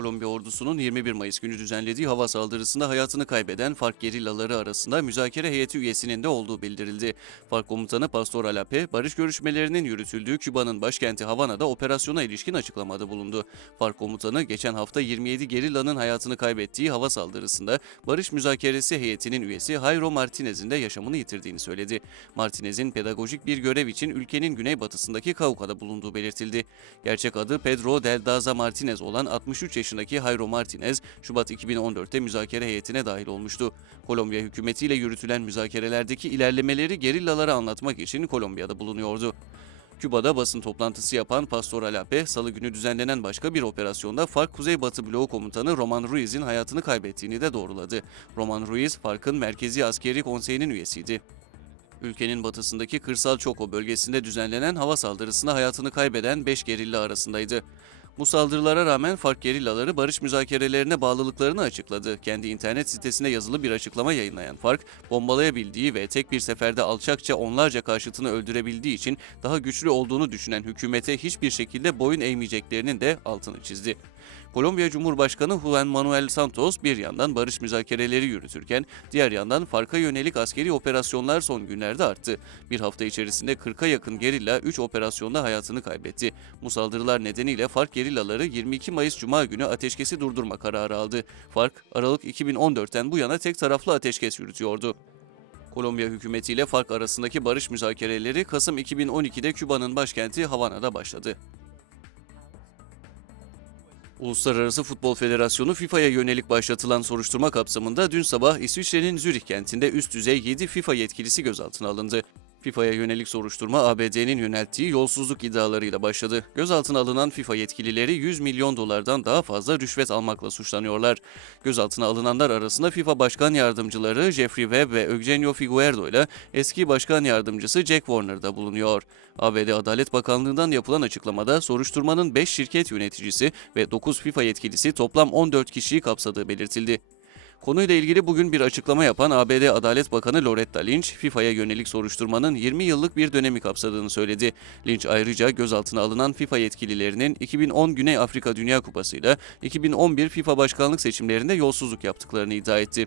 Kolombiya ordusunun 21 Mayıs günü düzenlediği hava saldırısında hayatını kaybeden FARC gerillaları arasında müzakere heyeti üyesinin de olduğu bildirildi. FARC komutanı Pastor Alape, barış görüşmelerinin yürütüldüğü Küba'nın başkenti Havana'da operasyona ilişkin açıklamada bulundu. FARC komutanı geçen hafta 27 gerillanın hayatını kaybettiği hava saldırısında barış müzakeresi heyetinin üyesi Jairo Martinez'in de yaşamını yitirdiğini söyledi. Martinez'in pedagojik bir görev için ülkenin güneybatısındaki Kauka'da bulunduğu belirtildi. Gerçek adı Pedro Del Daza Martinez olan 63 yaşındaki Jairo Martinez, Şubat 2014'te müzakere heyetine dahil olmuştu. Kolombiya hükümetiyle yürütülen müzakerelerdeki ilerlemeleri gerillalara anlatmak için Kolombiya'da bulunuyordu. Küba'da basın toplantısı yapan Pastor Alape, salı günü düzenlenen başka bir operasyonda FARC Kuzeybatı Bloğu Komutanı Roman Ruiz'in hayatını kaybettiğini de doğruladı. Roman Ruiz, FARC'ın Merkezi Askeri Konseyi'nin üyesiydi. Ülkenin batısındaki Kırsal Çoko bölgesinde düzenlenen hava saldırısında hayatını kaybeden 5 gerilla arasındaydı. Bu saldırılara rağmen FARC gerillaları barış müzakerelerine bağlılıklarını açıkladı. Kendi internet sitesinde yazılı bir açıklama yayınlayan FARC, bombalayabildiği ve tek bir seferde alçakça onlarca karşıtını öldürebildiği için daha güçlü olduğunu düşünen hükümete hiçbir şekilde boyun eğmeyeceklerinin de altını çizdi. Kolombiya Cumhurbaşkanı Juan Manuel Santos bir yandan barış müzakereleri yürütürken diğer yandan farka yönelik askeri operasyonlar son günlerde arttı. Bir hafta içerisinde 40'a yakın gerilla 3 operasyonda hayatını kaybetti. Bu saldırılar nedeniyle FARC gerillaları 22 Mayıs Cuma günü ateşkesi durdurma kararı aldı. FARC, Aralık 2014'ten bu yana tek taraflı ateşkes yürütüyordu. Kolombiya hükümetiyle FARC arasındaki barış müzakereleri Kasım 2012'de Küba'nın başkenti Havana'da başladı. Uluslararası Futbol Federasyonu FIFA'ya yönelik başlatılan soruşturma kapsamında dün sabah İsviçre'nin Zürih kentinde üst düzey 7 FIFA yetkilisi gözaltına alındı. FIFA'ya yönelik soruşturma ABD'nin yönelttiği yolsuzluk iddialarıyla başladı. Gözaltına alınan FIFA yetkilileri 100 milyon dolardan daha fazla rüşvet almakla suçlanıyorlar. Gözaltına alınanlar arasında FIFA Başkan Yardımcıları Jeffrey Webb ve Eugenio Figueiredo ile eski Başkan Yardımcısı Jack Warner da bulunuyor. ABD Adalet Bakanlığı'ndan yapılan açıklamada soruşturmanın 5 şirket yöneticisi ve 9 FIFA yetkilisi toplam 14 kişiyi kapsadığı belirtildi. Konuyla ilgili bugün bir açıklama yapan ABD Adalet Bakanı Loretta Lynch, FIFA'ya yönelik soruşturmanın 20 yıllık bir dönemi kapsadığını söyledi. Lynch ayrıca gözaltına alınan FIFA yetkililerinin 2010 Güney Afrika Dünya Kupası ile 2011 FIFA başkanlık seçimlerinde yolsuzluk yaptıklarını iddia etti.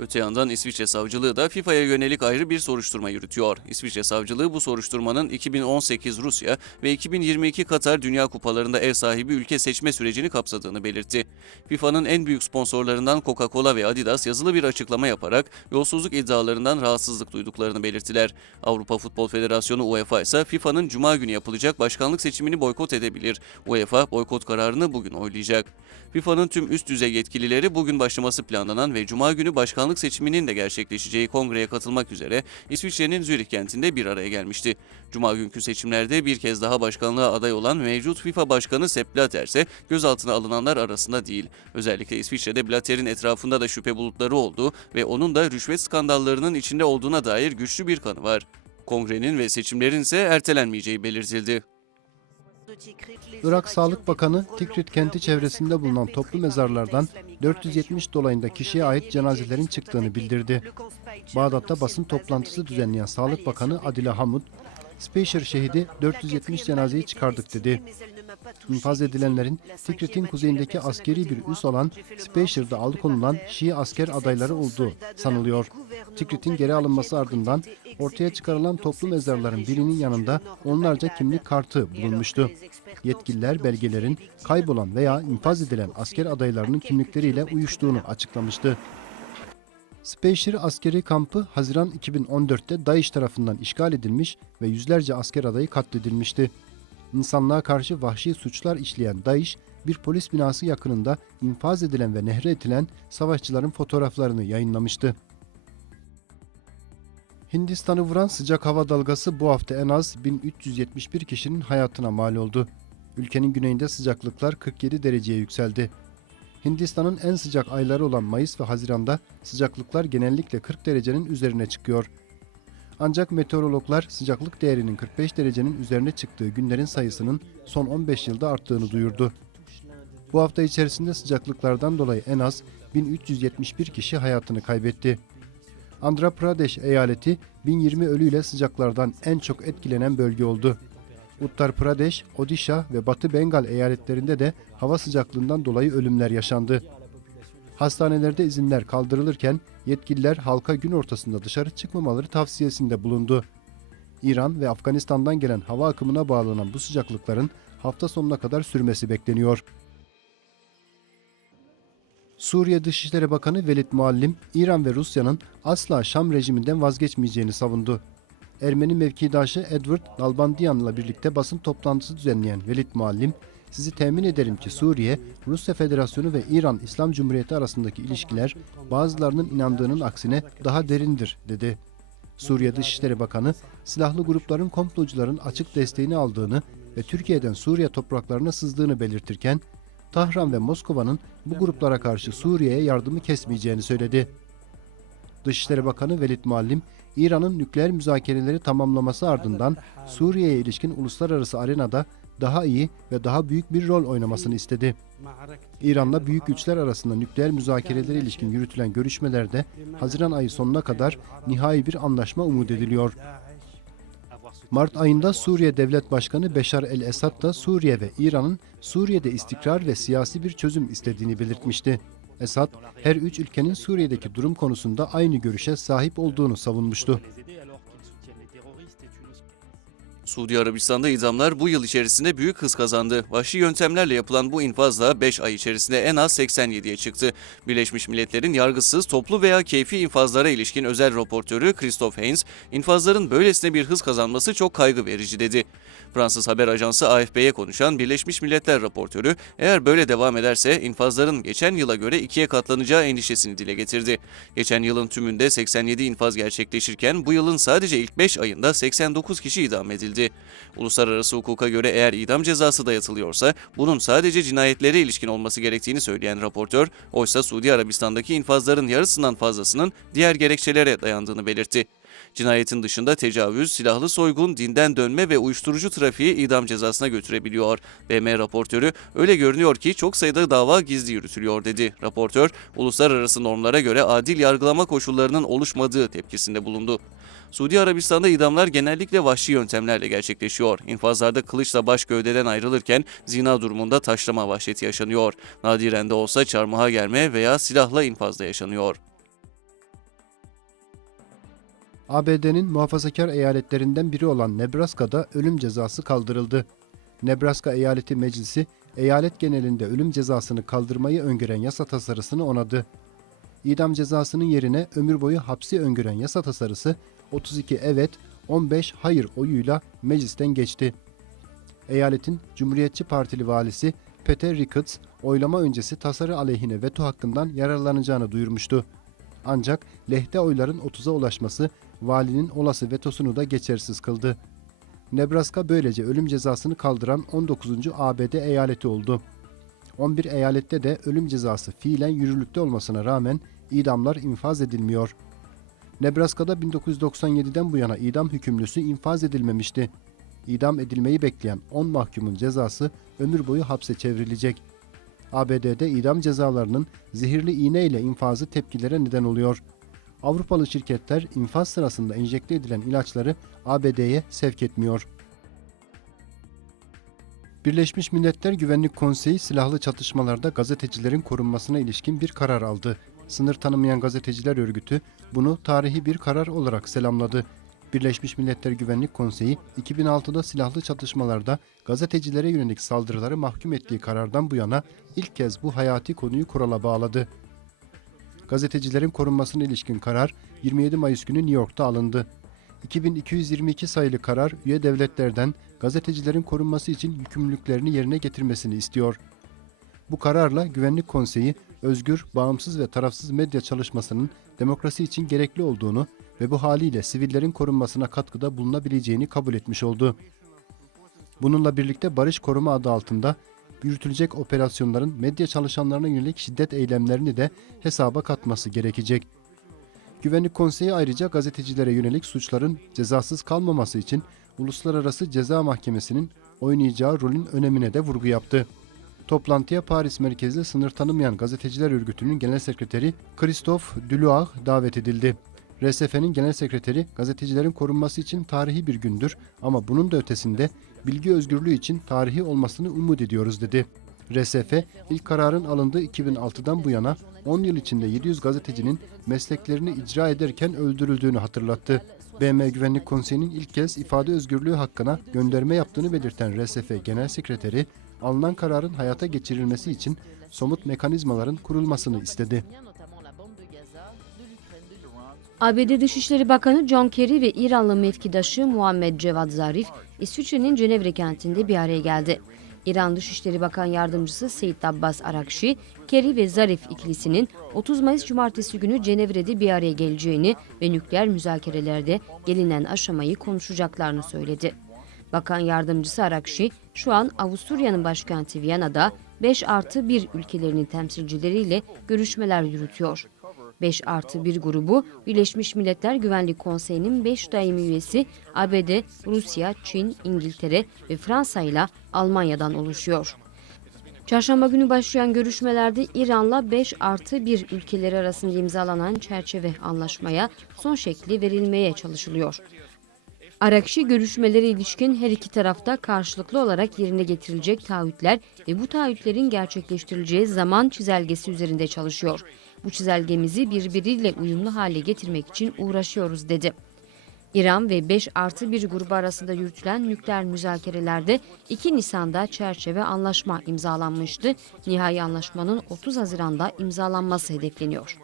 Öte yandan İsviçre Savcılığı da FIFA'ya yönelik ayrı bir soruşturma yürütüyor. İsviçre Savcılığı bu soruşturmanın 2018 Rusya ve 2022 Katar Dünya Kupalarında ev sahibi ülke seçme sürecini kapsadığını belirtti. FIFA'nın en büyük sponsorlarından Coca-Cola ve Adidas yazılı bir açıklama yaparak yolsuzluk iddialarından rahatsızlık duyduklarını belirttiler. Avrupa Futbol Federasyonu UEFA ise FIFA'nın cuma günü yapılacak başkanlık seçimini boykot edebilir. UEFA boykot kararını bugün oylayacak. FIFA'nın tüm üst düzey yetkilileri bugün başlaması planlanan ve cuma günü başkanlık seçiminin de gerçekleşeceği kongreye katılmak üzere İsviçre'nin Zürih kentinde bir araya gelmişti. Cuma günkü seçimlerde bir kez daha başkanlığa aday olan mevcut FIFA Başkanı Sepp Blatter ise gözaltına alınanlar arasında değil. Özellikle İsviçre'de Blatter'in etrafında da şüphe bulutları oldu ve onun da rüşvet skandallarının içinde olduğuna dair güçlü bir kanı var. Kongrenin ve seçimlerin ise ertelenmeyeceği belirtildi. Irak Sağlık Bakanı Tikrit kenti çevresinde bulunan toplu mezarlardan 470 dolayında kişiye ait cenazelerin çıktığını bildirdi. Bağdat'ta basın toplantısı düzenleyen Sağlık Bakanı Adile Hamud, Speyşer şehidi 470 cenazeyi çıkardık dedi. İnfaz edilenlerin Tikrit'in kuzeyindeki askeri bir üs olan Speyşer'da alıkonulan Şii asker adayları olduğu sanılıyor. Tikrit'in geri alınması ardından ortaya çıkarılan toplu mezarların birinin yanında onlarca kimlik kartı bulunmuştu. Yetkililer belgelerin kaybolan veya infaz edilen asker adaylarının kimlikleriyle uyuştuğunu açıklamıştı. Speyşir askeri kampı Haziran 2014'te DAEŞ tarafından işgal edilmiş ve yüzlerce asker adayı katledilmişti. İnsanlığa karşı vahşi suçlar işleyen DAEŞ, bir polis binası yakınında infaz edilen ve nehre etilen savaşçıların fotoğraflarını yayınlamıştı. Hindistan'ı vuran sıcak hava dalgası bu hafta en az 1371 kişinin hayatına mal oldu. Ülkenin güneyinde sıcaklıklar 47 dereceye yükseldi. Hindistan'ın en sıcak ayları olan Mayıs ve Haziran'da sıcaklıklar genellikle 40 derecenin üzerine çıkıyor. Ancak meteorologlar sıcaklık değerinin 45 derecenin üzerine çıktığı günlerin sayısının son 15 yılda arttığını duyurdu. Bu hafta içerisinde sıcaklıklardan dolayı en az 1371 kişi hayatını kaybetti. Andhra Pradesh eyaleti 1020 ölüyle sıcaklardan en çok etkilenen bölge oldu. Uttar Pradesh, Odisha ve Batı Bengal eyaletlerinde de hava sıcaklığından dolayı ölümler yaşandı. Hastanelerde izinler kaldırılırken yetkililer halka gün ortasında dışarı çıkmamaları tavsiyesinde bulundu. İran ve Afganistan'dan gelen hava akımına bağlanan bu sıcaklıkların hafta sonuna kadar sürmesi bekleniyor. Suriye Dışişleri Bakanı Velid Muallim, İran ve Rusya'nın asla Şam rejiminden vazgeçmeyeceğini savundu. Ermeni mevkidaşı Edward Nalbandian'la birlikte basın toplantısı düzenleyen Velid Muallim, sizi temin ederim ki Suriye, Rusya Federasyonu ve İran İslam Cumhuriyeti arasındaki ilişkiler bazılarının inandığının aksine daha derindir, dedi. Suriye Dışişleri Bakanı, silahlı grupların komplocuların açık desteğini aldığını ve Türkiye'den Suriye topraklarına sızdığını belirtirken, Tahran ve Moskova'nın bu gruplara karşı Suriye'ye yardımı kesmeyeceğini söyledi. Dışişleri Bakanı Velid Muallim, İran'ın nükleer müzakereleri tamamlaması ardından Suriye'ye ilişkin uluslararası arenada daha iyi ve daha büyük bir rol oynamasını istedi. İran'la büyük güçler arasında nükleer müzakerelere ilişkin yürütülen görüşmelerde Haziran ayı sonuna kadar nihai bir anlaşma umut ediliyor. Mart ayında Suriye Devlet Başkanı Beşar el-Esad da Suriye ve İran'ın Suriye'de istikrar ve siyasi bir çözüm istediğini belirtmişti. Esad, her üç ülkenin Suriye'deki durum konusunda aynı görüşe sahip olduğunu savunmuştu. Suudi Arabistan'da idamlar bu yıl içerisinde büyük hız kazandı. Vahşi yöntemlerle yapılan bu infazla 5 ay içerisinde en az 87'ye çıktı. Birleşmiş Milletler'in yargısız, toplu veya keyfi infazlara ilişkin özel raportörü Christoph Heinz, infazların böylesine bir hız kazanması çok kaygı verici dedi. Fransız haber ajansı AFP'ye konuşan Birleşmiş Milletler raportörü, eğer böyle devam ederse infazların geçen yıla göre ikiye katlanacağı endişesini dile getirdi. Geçen yılın tümünde 87 infaz gerçekleşirken bu yılın sadece ilk 5 ayında 89 kişi idam edildi. Uluslararası hukuka göre eğer idam cezası dayatılıyorsa bunun sadece cinayetlere ilişkin olması gerektiğini söyleyen raportör, oysa Suudi Arabistan'daki infazların yarısından fazlasının diğer gerekçelere dayandığını belirtti. Cinayetin dışında tecavüz, silahlı soygun, dinden dönme ve uyuşturucu trafiği idam cezasına götürebiliyor. BM raportörü öyle görünüyor ki çok sayıda dava gizli yürütülüyor dedi. Raportör, uluslararası normlara göre adil yargılama koşullarının oluşmadığı tepkisinde bulundu. Suudi Arabistan'da idamlar genellikle vahşi yöntemlerle gerçekleşiyor. İnfazlarda kılıçla baş gövdeden ayrılırken zina durumunda taşlama vahşeti yaşanıyor. Nadiren de olsa çarmıha germe veya silahla infazda yaşanıyor. ABD'nin muhafazakar eyaletlerinden biri olan Nebraska'da ölüm cezası kaldırıldı. Nebraska Eyaleti Meclisi, eyalet genelinde ölüm cezasını kaldırmayı öngören yasa tasarısını onadı. İdam cezasının yerine ömür boyu hapsi öngören yasa tasarısı 32 evet, 15 hayır oyuyla meclisten geçti. Eyaletin Cumhuriyetçi Partili valisi Peter Ricketts oylama öncesi tasarı aleyhine veto hakkından yararlanacağını duyurmuştu. Ancak lehte oyların 30'a ulaşması valinin olası vetosunu da geçersiz kıldı. Nebraska böylece ölüm cezasını kaldıran 19. ABD eyaleti oldu. 11 eyalette de ölüm cezası fiilen yürürlükte olmasına rağmen idamlar infaz edilmiyor. Nebraska'da 1997'den bu yana idam hükümlüsü infaz edilmemişti. İdam edilmeyi bekleyen 10 mahkumun cezası ömür boyu hapse çevrilecek. ABD'de idam cezalarının zehirli iğne ile infazı tepkilere neden oluyor. Avrupalı şirketler infaz sırasında enjekte edilen ilaçları ABD'ye sevk etmiyor. Birleşmiş Milletler Güvenlik Konseyi silahlı çatışmalarda gazetecilerin korunmasına ilişkin bir karar aldı. Sınır tanımayan gazeteciler örgütü bunu tarihi bir karar olarak selamladı. Birleşmiş Milletler Güvenlik Konseyi 2006'da silahlı çatışmalarda gazetecilere yönelik saldırıları mahkum ettiği karardan bu yana ilk kez bu hayati konuyu kurala bağladı. Gazetecilerin korunmasına ilişkin karar 27 Mayıs günü New York'ta alındı. 2222 sayılı karar üye devletlerden gazetecilerin korunması için yükümlülüklerini yerine getirmesini istiyor. Bu kararla Güvenlik Konseyi özgür, bağımsız ve tarafsız medya çalışmasının demokrasi için gerekli olduğunu ve bu haliyle sivillerin korunmasına katkıda bulunabileceğini kabul etmiş oldu. Bununla birlikte barış koruma adı altında yürütülecek operasyonların medya çalışanlarına yönelik şiddet eylemlerini de hesaba katması gerekecek. Güvenlik Konseyi ayrıca gazetecilere yönelik suçların cezasız kalmaması için Uluslararası Ceza Mahkemesi'nin oynayacağı rolün önemine de vurgu yaptı. Toplantıya Paris merkezli sınır tanımayan gazeteciler örgütünün genel sekreteri Christophe Deluag davet edildi. RSF'nin genel sekreteri gazetecilerin korunması için tarihi bir gündür ama bunun da ötesinde bilgi özgürlüğü için tarihi olmasını umut ediyoruz dedi. RSF ilk kararın alındığı 2006'dan bu yana 10 yıl içinde 700 gazetecinin mesleklerini icra ederken öldürüldüğünü hatırlattı. BM Güvenlik Konseyi'nin ilk kez ifade özgürlüğü hakkına gönderme yaptığını belirten RSF Genel Sekreteri, alınan kararın hayata geçirilmesi için somut mekanizmaların kurulmasını istedi. ABD Dışişleri Bakanı John Kerry ve İranlı mevkidaşı Muhammed Cevad Zarif, İsviçre'nin Cenevre kentinde bir araya geldi. İran Dışişleri Bakan Yardımcısı Seyit Abbas Arakşi, Kerry ve Zarif ikilisinin 30 Mayıs Cumartesi günü Cenevre'de bir araya geleceğini ve nükleer müzakerelerde gelinen aşamayı konuşacaklarını söyledi. Bakan Yardımcısı Arakşi, şu an Avusturya'nın başkenti Viyana'da 5 artı 1 ülkelerinin temsilcileriyle görüşmeler yürütüyor. 5 artı 1 grubu Birleşmiş Milletler Güvenlik Konseyi'nin 5 daimi üyesi ABD, Rusya, Çin, İngiltere ve Fransa ile Almanya'dan oluşuyor. Çarşamba günü başlayan görüşmelerde İran'la 5 artı 1 ülkeleri arasında imzalanan çerçeve anlaşmaya son şekli verilmeye çalışılıyor. Arakşi görüşmelere ilişkin her iki tarafta karşılıklı olarak yerine getirilecek taahhütler ve bu taahhütlerin gerçekleştirileceği zaman çizelgesi üzerinde çalışıyor. Bu çizelgemizi birbiriyle uyumlu hale getirmek için uğraşıyoruz dedi. İran ve 5 artı 1 grubu arasında yürütülen nükleer müzakerelerde 2 Nisan'da çerçeve anlaşma imzalanmıştı. Nihai anlaşmanın 30 Haziran'da imzalanması hedefleniyor.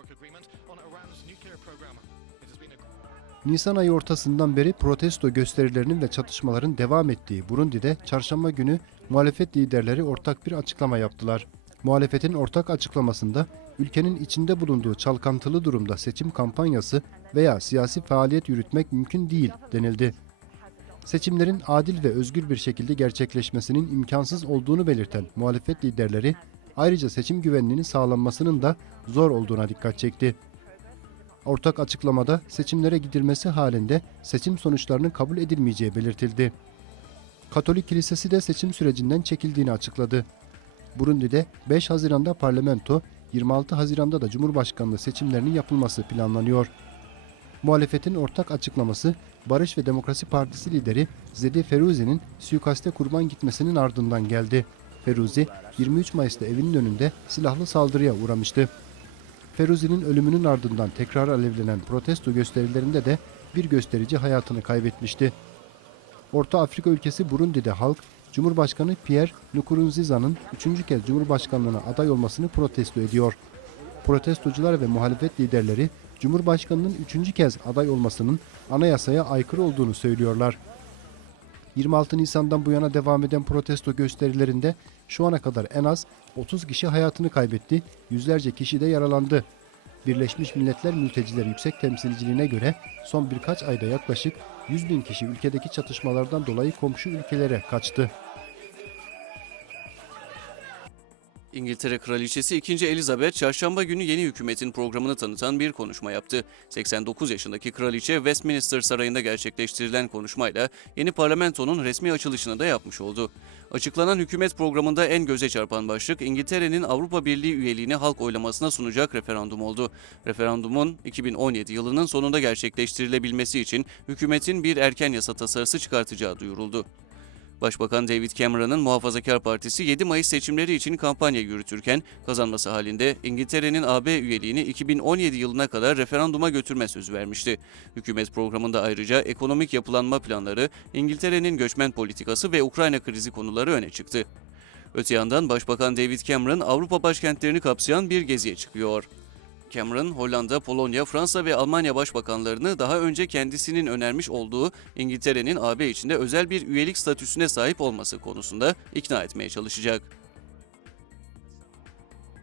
Nisan ayı ortasından beri protesto gösterilerinin ve çatışmaların devam ettiği Burundi'de çarşamba günü muhalefet liderleri ortak bir açıklama yaptılar. Muhalefetin ortak açıklamasında ülkenin içinde bulunduğu çalkantılı durumda seçim kampanyası veya siyasi faaliyet yürütmek mümkün değil denildi. Seçimlerin adil ve özgür bir şekilde gerçekleşmesinin imkansız olduğunu belirten muhalefet liderleri ayrıca seçim güvenliğinin sağlanmasının da zor olduğuna dikkat çekti. Ortak açıklamada seçimlere gidilmesi halinde seçim sonuçlarının kabul edilmeyeceği belirtildi. Katolik Kilisesi de seçim sürecinden çekildiğini açıkladı. Burundi'de 5 Haziran'da parlamento, 26 Haziran'da da Cumhurbaşkanlığı seçimlerinin yapılması planlanıyor. Muhalefetin ortak açıklaması Barış ve Demokrasi Partisi lideri Zedi Feruzi'nin suikaste kurban gitmesinin ardından geldi. Feruzi 23 Mayıs'ta evinin önünde silahlı saldırıya uğramıştı. Feruzi'nin ölümünün ardından tekrar alevlenen protesto gösterilerinde de bir gösterici hayatını kaybetmişti. Orta Afrika ülkesi Burundi'de halk, Cumhurbaşkanı Pierre Nkurunziza'nın üçüncü kez Cumhurbaşkanlığına aday olmasını protesto ediyor. Protestocular ve muhalefet liderleri, Cumhurbaşkanının üçüncü kez aday olmasının anayasaya aykırı olduğunu söylüyorlar. 26 Nisan'dan bu yana devam eden protesto gösterilerinde şu ana kadar en az 30 kişi hayatını kaybetti, yüzlerce kişi de yaralandı. Birleşmiş Milletler Mültecileri Yüksek Temsilciliğine göre son birkaç ayda yaklaşık 100 bin kişi ülkedeki çatışmalardan dolayı komşu ülkelere kaçtı. İngiltere Kraliçesi 2. Elizabeth çarşamba günü yeni hükümetin programını tanıtan bir konuşma yaptı. 89 yaşındaki kraliçe Westminster Sarayı'nda gerçekleştirilen konuşmayla yeni parlamentonun resmi açılışını da yapmış oldu. Açıklanan hükümet programında en göze çarpan başlık İngiltere'nin Avrupa Birliği üyeliğini halk oylamasına sunacak referandum oldu. Referandumun 2017 yılının sonunda gerçekleştirilebilmesi için hükümetin bir erken yasa tasarısı çıkartacağı duyuruldu. Başbakan David Cameron'ın Muhafazakar Partisi 7 Mayıs seçimleri için kampanya yürütürken kazanması halinde İngiltere'nin AB üyeliğini 2017 yılına kadar referanduma götürme sözü vermişti. Hükümet programında ayrıca ekonomik yapılanma planları, İngiltere'nin göçmen politikası ve Ukrayna krizi konuları öne çıktı. Öte yandan Başbakan David Cameron Avrupa başkentlerini kapsayan bir geziye çıkıyor. Cameron, Hollanda, Polonya, Fransa ve Almanya başbakanlarını daha önce kendisinin önermiş olduğu İngiltere'nin AB içinde özel bir üyelik statüsüne sahip olması konusunda ikna etmeye çalışacak.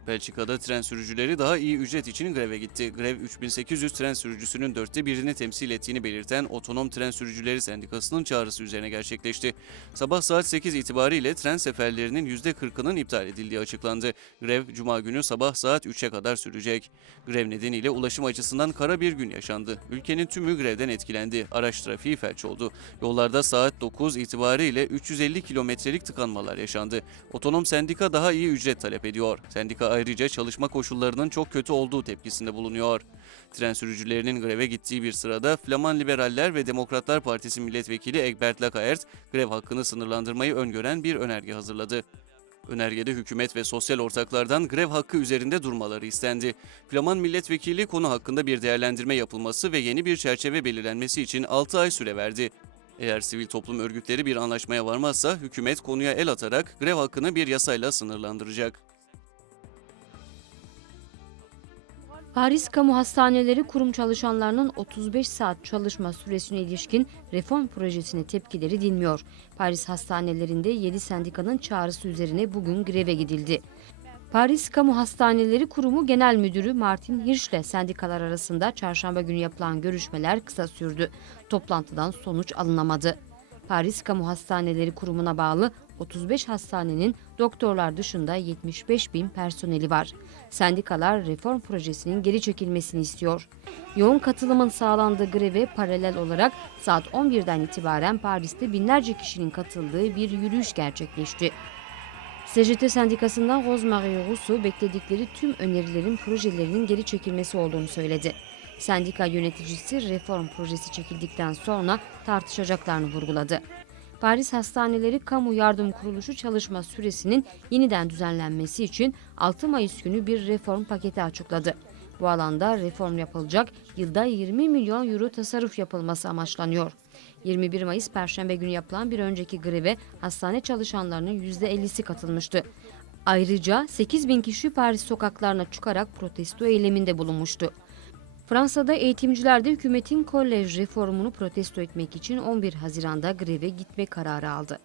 Belçika'da tren sürücüleri daha iyi ücret için greve gitti. Grev 3800 tren sürücüsünün dörtte birini temsil ettiğini belirten Otonom Tren Sürücüleri Sendikası'nın çağrısı üzerine gerçekleşti. Sabah saat 8 itibariyle tren seferlerinin %40'ının iptal edildiği açıklandı. Grev Cuma günü sabah saat 3'e kadar sürecek. Grev nedeniyle ulaşım açısından kara bir gün yaşandı. Ülkenin tümü grevden etkilendi. Araç trafiği felç oldu. Yollarda saat 9 itibariyle 350 kilometrelik tıkanmalar yaşandı. Otonom sendika daha iyi ücret talep ediyor. Sendika ayrıca çalışma koşullarının çok kötü olduğu tepkisinde bulunuyor. Tren sürücülerinin greve gittiği bir sırada Flaman Liberaller ve Demokratlar Partisi milletvekili Egbert Lakaert grev hakkını sınırlandırmayı öngören bir önerge hazırladı. Önergede hükümet ve sosyal ortaklardan grev hakkı üzerinde durmaları istendi. Flaman milletvekili konu hakkında bir değerlendirme yapılması ve yeni bir çerçeve belirlenmesi için 6 ay süre verdi. Eğer sivil toplum örgütleri bir anlaşmaya varmazsa hükümet konuya el atarak grev hakkını bir yasayla sınırlandıracak. Paris Kamu Hastaneleri kurum çalışanlarının 35 saat çalışma süresine ilişkin reform projesine tepkileri dinmiyor. Paris hastanelerinde 7 sendikanın çağrısı üzerine bugün greve gidildi. Paris Kamu Hastaneleri Kurumu Genel Müdürü Martin Hirsch'le sendikalar arasında çarşamba günü yapılan görüşmeler kısa sürdü. Toplantıdan sonuç alınamadı. Paris Kamu Hastaneleri Kurumu'na bağlı 35 hastanenin doktorlar dışında 75 bin personeli var. Sendikalar reform projesinin geri çekilmesini istiyor. Yoğun katılımın sağlandığı greve paralel olarak saat 11'den itibaren Paris'te binlerce kişinin katıldığı bir yürüyüş gerçekleşti. CGT Sendikası'ndan Rosemarie Rousseau bekledikleri tüm önerilerin projelerinin geri çekilmesi olduğunu söyledi. Sendika yöneticisi reform projesi çekildikten sonra tartışacaklarını vurguladı. Paris Hastaneleri Kamu Yardım Kuruluşu çalışma süresinin yeniden düzenlenmesi için 6 Mayıs günü bir reform paketi açıkladı. Bu alanda reform yapılacak, yılda 20 milyon euro tasarruf yapılması amaçlanıyor. 21 Mayıs Perşembe günü yapılan bir önceki greve hastane çalışanlarının %50'si katılmıştı. Ayrıca 8 bin kişi Paris sokaklarına çıkarak protesto eyleminde bulunmuştu. Fransa'da eğitimciler de hükümetin kolej reformunu protesto etmek için 11 Haziran'da greve gitme kararı aldı.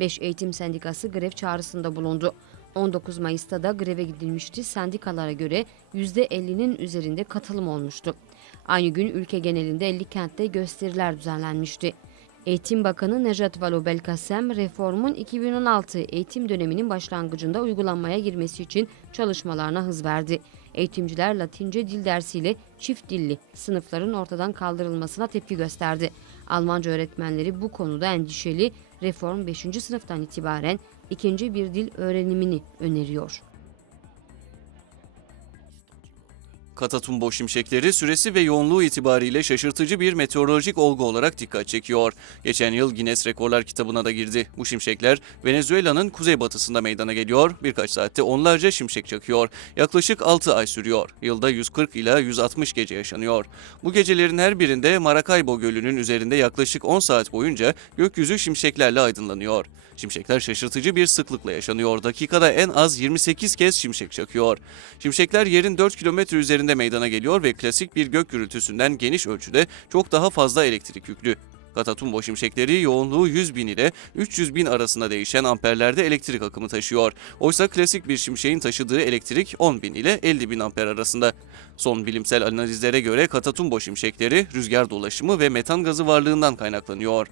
5 eğitim sendikası grev çağrısında bulundu. 19 Mayıs'ta da greve gidilmişti. Sendikalara göre %50'nin üzerinde katılım olmuştu. Aynı gün ülke genelinde 50 kentte gösteriler düzenlenmişti. Eğitim Bakanı Nejat Vallaud-Belkacem, reformun 2016 eğitim döneminin başlangıcında uygulanmaya girmesi için çalışmalarına hız verdi. Eğitimciler Latince dil dersiyle çift dilli sınıfların ortadan kaldırılmasına tepki gösterdi. Almanca öğretmenleri bu konuda endişeli, reform 5. sınıftan itibaren ikinci bir dil öğrenimini öneriyor. Katatumbo şimşekleri süresi ve yoğunluğu itibariyle şaşırtıcı bir meteorolojik olgu olarak dikkat çekiyor. Geçen yıl Guinness Rekorlar kitabına da girdi. Bu şimşekler Venezuela'nın kuzeybatısında meydana geliyor. Birkaç saatte onlarca şimşek çakıyor. Yaklaşık 6 ay sürüyor. Yılda 140 ila 160 gece yaşanıyor. Bu gecelerin her birinde Maracaibo Gölü'nün üzerinde yaklaşık 10 saat boyunca gökyüzü şimşeklerle aydınlanıyor. Şimşekler şaşırtıcı bir sıklıkla yaşanıyor. Dakikada en az 28 kez şimşek çakıyor. Şimşekler yerin 4 kilometre üzerinde meydana geliyor ve klasik bir gök gürültüsünden geniş ölçüde çok daha fazla elektrik yüklü. Katatumbo şimşekleri yoğunluğu 100 bin ile 300 bin arasında değişen amperlerde elektrik akımı taşıyor. Oysa klasik bir şimşeğin taşıdığı elektrik 10 bin ile 50 bin amper arasında. Son bilimsel analizlere göre Katatumbo şimşekleri rüzgar dolaşımı ve metan gazı varlığından kaynaklanıyor.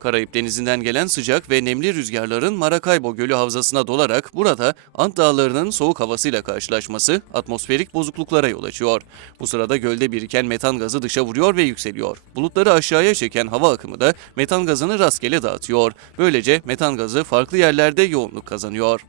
Karayip Denizi'nden gelen sıcak ve nemli rüzgarların Maracaibo Gölü havzasına dolarak burada Ant Dağları'nın soğuk havasıyla karşılaşması atmosferik bozukluklara yol açıyor. Bu sırada gölde biriken metan gazı dışa vuruyor ve yükseliyor. Bulutları aşağıya çeken hava akımı da metan gazını rastgele dağıtıyor. Böylece metan gazı farklı yerlerde yoğunluk kazanıyor.